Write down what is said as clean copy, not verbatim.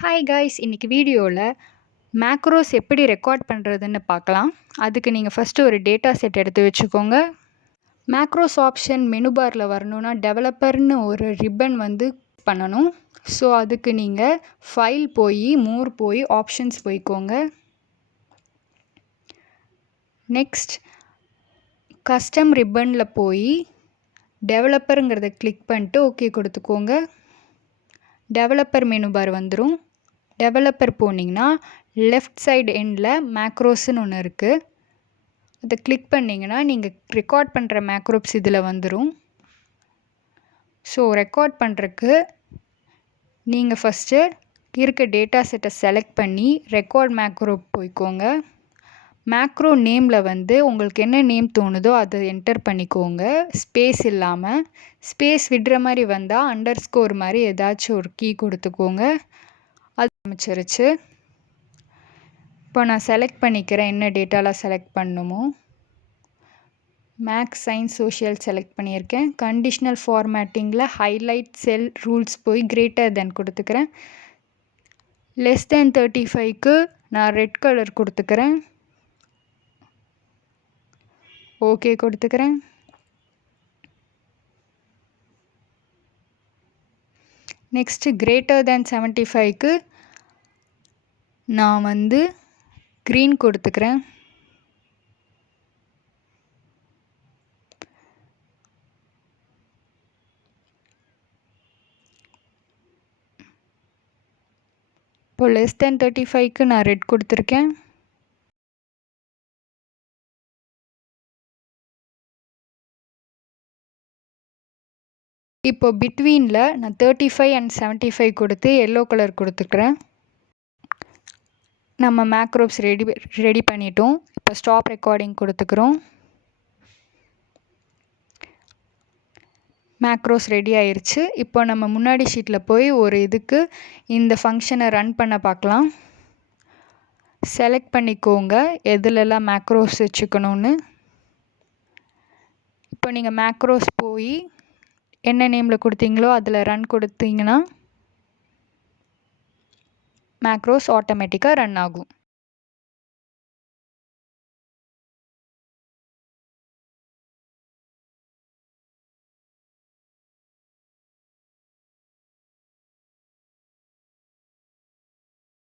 Hi guys, இன்னைக்கு வீடியோவில் macros எப்படி ரெக்கார்ட் பண்ணுறதுன்னு பார்க்கலாம். அதுக்கு நீங்கள் ஃபஸ்ட்டு ஒரு டேட்டா செட் எடுத்து வச்சுக்கோங்க. மேக்ரோஸ் ஆப்ஷன் மெனு பாரில் வரணுன்னா டெவலப்பர்னு ஒரு ரிப்பன் பண்ணணும். ஸோ அதுக்கு நீங்கள் ஃபைல் போய் மோர் போய் ஆப்ஷன்ஸ் போய்க்கோங்க. நெக்ஸ்ட் கஸ்டம் ரிப்பனில் போய் டெவலப்பருங்கிறத கிளிக் பண்ணிட்டு ஓகே கொடுத்துக்கோங்க. டெவலப்பர் மெனு பார் வந்துடும். டெவலப்பர் போனீங்கன்னா லெஃப்ட் சைடு எண்டில் மேக்ரோஸ்ன்னு ஒன்று இருக்குது. அதை கிளிக் பண்ணிங்கன்னா நீங்கள் ரெக்கார்ட் பண்ணுற மேக்ரோப்ஸ் இதில் வந்துடும். ஸோ ரெக்கார்ட் பண்ணுறக்கு நீங்கள் ஃபஸ்ட்டு இருக்க டேட்டா செட்டை செலக்ட் பண்ணி ரெக்கார்ட் மேக்ரோ போய்க்கோங்க. மேக்ரோ நேமில் உங்களுக்கு என்ன நேம் தோணுதோ அதை என்டர் பண்ணிக்கோங்க. ஸ்பேஸ் இல்லாமல். ஸ்பேஸ் விடுற மாதிரி வந்தால் அண்டர்ஸ்கோர் மாதிரி ஏதாச்சும் ஒரு கீ கொடுத்துக்கோங்க. அது அமைச்சிருச்சு. இப்போ நான் செலக்ட் பண்ணிக்கிறேன் என்ன டேட்டாலாம் செலக்ட் பண்ணணுமோ. மேக்ஸ், சயின்ஸ், சோஷியல் செலக்ட் பண்ணியிருக்கேன். கண்டிஷ்னல் ஃபார்மேட்டிங்கில் ஹைலைட் செல் ரூல்ஸ் போய் கிரேட்டர் தென் கொடுத்துக்கிறேன். லெஸ் தென் 35க்கு நான் ரெட் கலர் கொடுத்துக்கிறேன். ஓகே கொடுத்துக்கிறேன். நெக்ஸ்ட்டு கிரேட்டர் தேன் 75க்கு நான் க்ரீன் கொடுத்துக்கிறேன். இப்போ லெஸ் தேன் 35க்கு நான் ரெட் கொடுத்துருக்கேன். இப்போ பிட்வீனில் நான் 35 அண்ட் 75 கொடுத்து எல்லோ கலர் கொடுத்துக்கிறேன். நம்ம மேக்ரோப்ஸ் ரெடி பண்ணிட்டோம். இப்போ ஸ்டாப் ரெக்கார்டிங் கொடுத்துக்கிறோம். மேக்ரோஸ் ரெடி ஆயிடுச்சு. இப்போ நம்ம முன்னாடி ஷீட்டில் போய் ஒரு இதுக்கு இந்த ஃபங்க்ஷனை ரன் பண்ண பார்க்கலாம். செலக்ட் பண்ணிக்கோங்க எதுலெல்லாம் மேக்ரோஸ் வச்சுக்கணுன்னு. இப்போ நீங்கள் மேக்ரோஸ் போய் என்ன நேமில் கொடுத்தீங்களோ அதில் ரன் கொடுத்தீங்கன்னா மேக்ரோஸ் ஆட்டோமேட்டிக்காக ரன் ஆகும்.